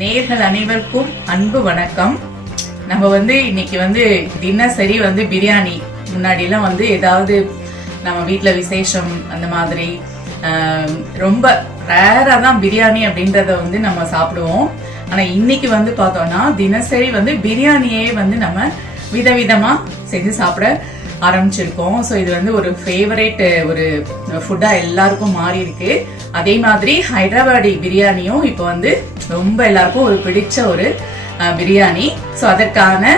நேர்கள் அனைவருக்கும் அன்பு வணக்கம். நம்ம வந்து இன்னைக்கு வந்து தினசரி வந்து பிரியாணி. முன்னாடிலாம் வந்து ஏதாவது நம்ம வீட்டில் விசேஷம் அந்த மாதிரி ரொம்ப ரேராக தான் பிரியாணி அப்படின்றத வந்து நம்ம சாப்பிடுவோம். ஆனால் இன்னைக்கு வந்து பார்த்தோம்னா தினசரி வந்து பிரியாணியே வந்து நம்ம விதவிதமாக செஞ்சு சாப்பிட ஆரம்பிச்சிருக்கோம். ஸோ இது வந்து ஒரு ஃபேவரேட் ஒரு ஃபுட்டாக எல்லாருக்கும் மாறி இருக்கு. அதே மாதிரி ஹைதராபாடி பிரியாணியும் இப்போ வந்து ரொம்ப எல்லாருக்கும் ஒரு பிடிச்ச ஒரு பிரியாணி. ஸோ அதற்கான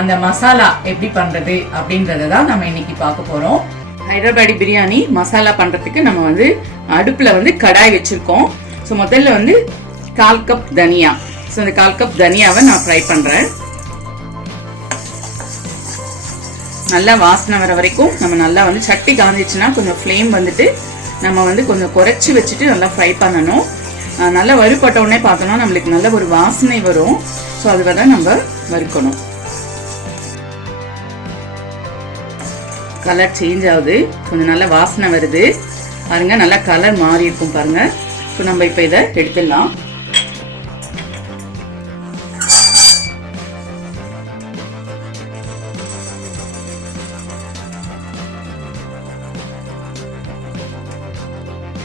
அந்த மசாலா எப்படி பண்ணுறது அப்படின்றத தான் நம்ம இன்னைக்கு பார்க்க போகிறோம் ஹைதராபாடி பிரியாணி மசாலா பண்ணுறதுக்கு நம்ம வந்து அடுப்பில் வந்து கடாய் வச்சுருக்கோம். ஸோ முதல்ல வந்து கால் கப் தனியா. ஸோ இந்த கால் கப் தனியாவை நான் ஃப்ரை பண்ணுறேன் நல்லா வாசனை வர வரைக்கும் நம்ம நல்லா வந்து சட்டி காஞ்சிச்சுன்னா கொஞ்சம் ஃப்ளேம் வந்துட்டு நம்ம வந்து கொஞ்சம் குறைச்சி வச்சுட்டு நல்லா ஃப்ரை பண்ணணும். நல்லா வறுபட்ட உடனே பார்த்தோம்னா நம்மளுக்கு நல்ல ஒரு வாசனை வரும். ஸோ அது தான் நம்ம வறுக்கணும். கலர் சேஞ்ச் ஆகுது. கொஞ்சம் நல்ல வாசனை வருது. பாருங்கள் நல்லா கலர் மாறி இருக்கும் பாருங்கள் ஸோ நம்ம இப்போ இதை எடுத்துடலாம்.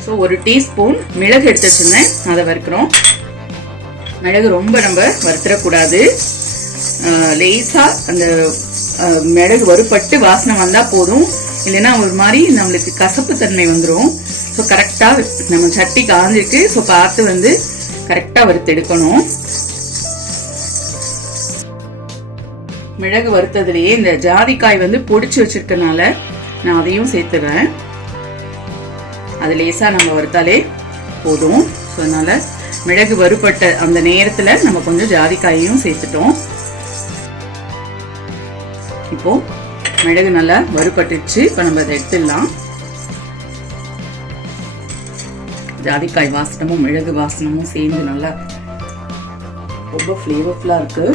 ஸோ ஒரு டீஸ்பூன் மிளகு எடுத்து வச்சிருந்தேன். அதை வறுக்கிறோம். மிளகு ரொம்ப நம்ம வறுத்துடக்கூடாது லேசாக அந்த மிளகு வறுபட்டு வாசனை வந்தால் போதும். இல்லைன்னா ஒரு மாதிரி நம்மளுக்கு கசப்பு தன்மை வந்துடும் ஸோ கரெக்டாக நம்ம சட்டி காஞ்சிருக்கு. ஸோ பார்த்து வந்து கரெக்டாக வறுத்து எடுக்கணும். மிளகு வறுத்ததுலேயே இந்த ஜாதிக்காய் வந்து பொடிச்சு வச்சிருக்கனால நான் அதையும் சேர்த்துறேன். அது லேசாக நம்ம வறுத்தாலே போதும். ஸோ அதனால மிளகு வறுபட்ட அந்த நேரத்தில் நம்ம கொஞ்சம் ஜாதிக்காயையும் சேர்த்துட்டோம். இப்போ மிளகு நல்லா வறுபட்டுச்சு இப்போ நம்ம அதை எடுத்துடலாம். ஜாதிக்காய் வாசனமும் மிளகு வாசனமும் சேர்ந்து நல்லா ரொம்ப ஃப்ளேவர்ஃபுல்லாக இருக்கு.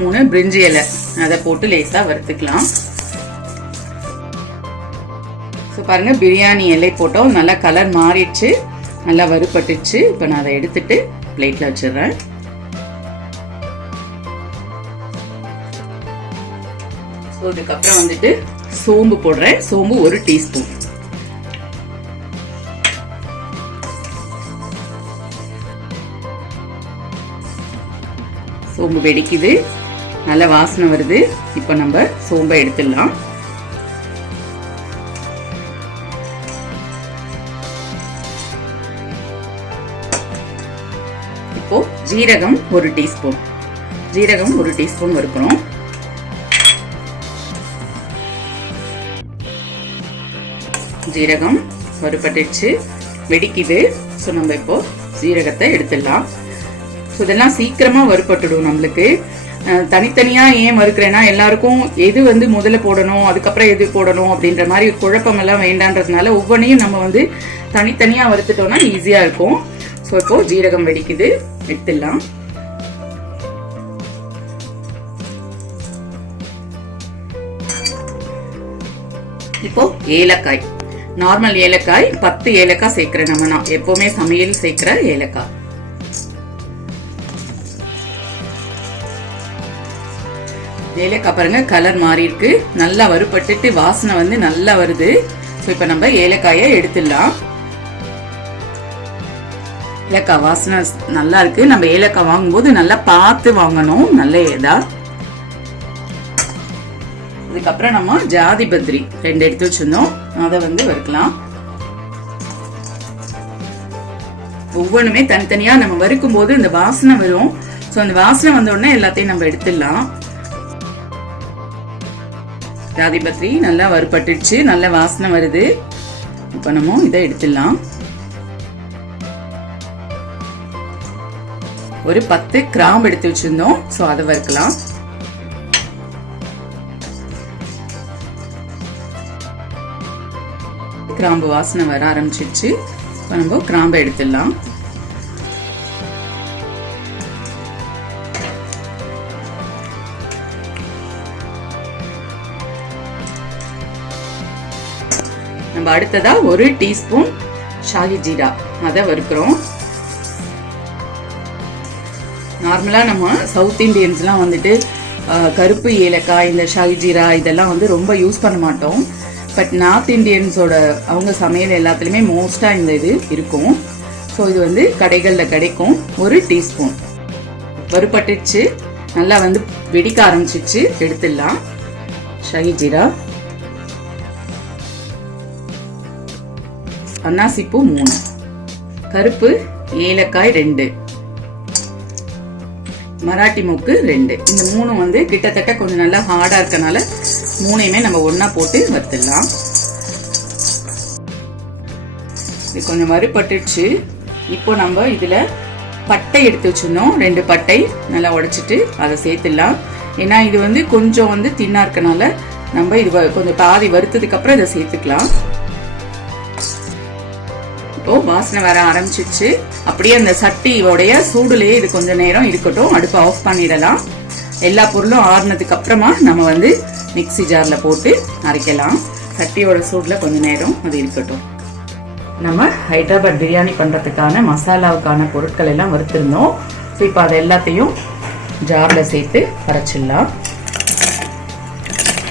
மூணு பிரிஞ்சி இலை. அதை போட்டு லேசாக வறுத்துக்கலாம். ஸோ பாருங்கள் பிரியாணி இலை போட்டோம். நல்லா கலர் மாறிடுச்சு. நல்லா வறுபட்டுச்சு. இப்போ நான் அதை எடுத்துட்டு பிளேட்டில் வச்சிடுறேன். ஸோ இதுக்கப்புறம் வந்துட்டு சோம்பு போடுறேன். சோம்பு ஒரு டீஸ்பூன் சோம்பு வெடிக்குது. நல்ல வாசனை வருது. இப்போ நம்ம சோம்பை எடுத்துடலாம். இப்போ ஜீரகம் ஒரு டீஸ்பூன். ஜீரகம் ஒரு டீஸ்பூன் வறுக்கணும். ஜீரகம் வறுபட்டுச்சு. வெடிக்குது. ஸோ நம்ம இப்போ ஜீரகத்தை எடுத்துடலாம். ஸோ இதெல்லாம் சீக்கிரமாக வறுபட்டுடும் நம்மளுக்கு. தனித்தனியாக ஏன் வறுக்கிறேன்னா எல்லாருக்கும் எது வந்து முதல்ல போடணும் அதுக்கப்புறம் எது போடணும் அப்படின்ற மாதிரி குழப்பமெல்லாம் வேண்டான்றதுனால ஒவ்வொன்றையும் நம்ம வந்து தனித்தனியாக வறுத்துட்டோம்னா ஈஸியாக இருக்கும். ஸோ இப்போ ஜீரகம் வெடிக்குது. எடுத்துடலாம். இப்போ ஏலக்காய். நார்மல் ஏலக்காய் பத்து ஏலக்காய் சேர்க்கிறேன் நம்ம நான் எப்பவுமே சமையல் சேர்க்கிற ஏலக்காய். ஏலக்காய் பாருங்க கலர் மாறி இருக்கு. நல்லா வறுபட்டுட்டு வாசனை வந்து நல்லா வருது. ஸோ இப்போ நம்ம ஏலக்காயை எடுத்துடலாம். ஏலக்காய் வாசனை நல்லா இருக்கு நம்ம ஏலக்காய் வாங்கும்போது நல்லா பார்த்து வாங்கணும். நல்ல ஏதா அதுக்கப்புறம் நம்ம ஜாதி பத்ரி ரெண்டு எடுத்து வச்சிருந்தோம். அதை வந்து வறுக்கலாம். ஒவ்வொன்றுமே தனித்தனியா நம்ம வறுக்கும் போது இந்த வாசனை வரும். ஸோ அந்த வாசனை வந்த உடனே எல்லாத்தையும் நம்ம எடுத்துடலாம். ஜாதி பத்ரி நல்லா வறுபட்டுடுச்சு. நல்ல வாசனை வருது. இப்போ நம்ம இதை எடுத்துடலாம். ஒரு பத்து கிராம்பு எடுத்து வச்சிருந்தோம். ஸோ அதை வறுக்கலாம். கிராம்பு வாசனை வர ஆரம்பிச்சிருச்சு. இப்போ நம்ம கிராம்பை எடுத்துடலாம். நம்ம அடுத்ததா ஒரு டீஸ்பூன் ஷாகி ஜீரா. அதை வறுக்கிறோம். நார்மலாக நம்ம சவுத் இந்தியன்ஸ்லாம் வந்துட்டு கருப்பு ஏலக்காய் இந்த ஷல்ஜீரா இதெல்லாம் வந்து ரொம்ப யூஸ் பண்ண மாட்டோம். பட் நார்த் இந்தியன்ஸோட அவங்க சமையல் எல்லாத்துலேயுமே மோஸ்ட்டாக இந்த இது இருக்கும். ஸோ இது வந்து கடைகளில் கிடைக்கும். ஒரு டீஸ்பூன். வறுபட்டுச்சு. நல்லா வந்து வெடிக்க ஆரம்பிச்சிச்சு. எடுத்துடலாம். ஷஹி ஜீரா. அன்னாசிப்பூ மூணு. கருப்பு ஏலக்காய் ரெண்டு. மராட்டி மூக்கு ரெண்டு. இந்த மூணு வந்து கிட்டத்தட்ட கொஞ்சம் நல்லா ஹார்டாக இருக்கனால மூணையுமே நம்ம ஒன்றா போட்டு வறுத்துடலாம். இது கொஞ்சம் வறுபட்டுச்சு இப்போ நம்ம இதில் பட்டை எடுத்து வச்சிருந்தோம். ரெண்டு பட்டை நல்லா உடச்சிட்டு அதை சேர்த்துடலாம். ஏன்னா இது வந்து கொஞ்சம் வந்து தின்னாக இருக்கனால நம்ம இது வ- கொஞ்சம் பாதி வறுத்ததுக்கப்புறம் இதை சேர்த்துக்கலாம். இப்போ வாசனை வர ஆரம்பிச்சிச்சு அப்படியே அந்த சட்டியோடைய சூடுலேயே இது கொஞ்ச நேரம் இருக்கட்டும் அடுப்பை ஆஃப் பண்ணிடலாம். எல்லா பொருளும் ஆறுனதுக்கு அப்புறமா நம்ம வந்து மிக்ஸி ஜாரில் போட்டு அரைக்கலாம். சட்டியோட சூடில் கொஞ்ச நேரம் அது இருக்கட்டும். நம்ம ஹைதராபாத் பிரியாணி பண்ணுறதுக்கான மசாலாவுக்கான பொருட்கள் எல்லாம் வறுத்திருந்தோம். ஸோ இப்போ அதை எல்லாத்தையும் ஜாரில் சேர்த்து அரைச்சிடலாம்.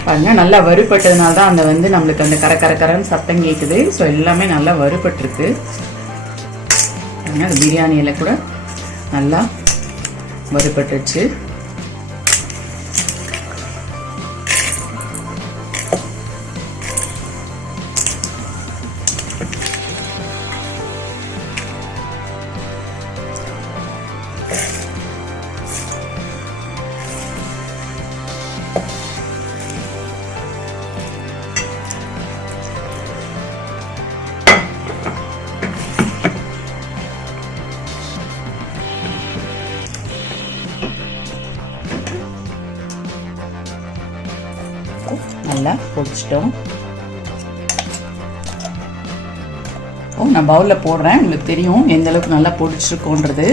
பாருங்கள் நல்லா வறுபட்டதுனால தான் அந்த வந்து நம்மளுக்கு அந்த கர கர கரன்னு சத்தம் கேட்குது ஸோ எல்லாமே நல்லா வறுபட்டிருக்கு. பாருங்க பிரியாணியில் கூட நல்லா வறுபட்டுருச்சு. நல்லா பொடிச்சிட்டோம் ஓ நான் பவுலில் போடுறேன். உங்களுக்கு தெரியும் எந்த அளவுக்கு நல்லா பொடிச்சிருக்கோன்றது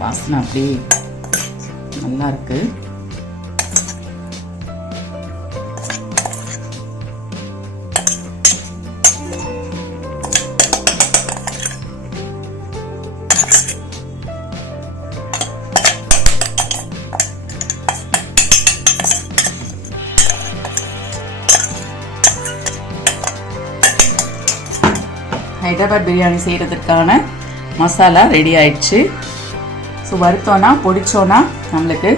வாசனை அப்படி நல்லா இருக்குது ஹைதராபாத் பிரியாணி செய்கிறதுக்கான மசாலா ரெடி ஆயிடுச்சு. ஸோ வறுத்தோன்னா பொடிச்சோன்னா நம்மளுக்கு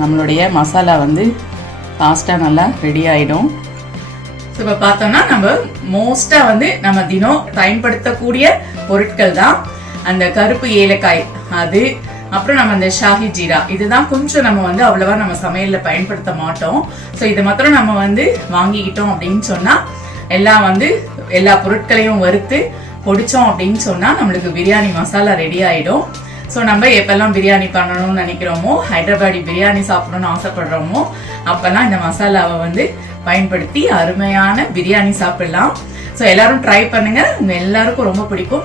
நம்மளுடைய மசாலா வந்து ஃபாஸ்ட்டாக நல்லா ரெடி ஆயிடும். ஸோ இப்போ பார்த்தோம்னா நம்ம மோஸ்ட்டாக வந்து நம்ம தினம் பயன்படுத்தக்கூடிய பொருட்கள் தான். அந்த கருப்பு ஏலக்காய் அது. அப்புறம் நம்ம அந்த ஷாஹி ஜீரா. இதுதான் கொஞ்சம் நம்ம வந்து அவ்வளவா நம்ம சமையலில் பயன்படுத்த மாட்டோம். ஸோ இதை மாத்திரம் நம்ம வந்து வாங்கிக்கிட்டோம் அப்படின்னு சொன்னா எல்லாம் வந்து எல்லா பொருட்களையும் வறுத்து பொடிச்சோம் அப்படின்னு சொன்னால் நம்மளுக்கு பிரியாணி மசாலா ரெடி ஆகிடும் ஸோ நம்ம எப்பெல்லாம் பிரியாணி பண்ணணும்னு நினைக்கிறோமோ ஹைதராபாடி பிரியாணி சாப்பிடணும்னு ஆசைப்படுறோமோ அப்போல்லாம் இந்த மசாலாவை வந்து பயன்படுத்தி அருமையான பிரியாணி சாப்பிடலாம். ஸோ எல்லாரும் ட்ரை பண்ணுங்க. உங்க எல்லாருக்கும் ரொம்ப பிடிக்கும்.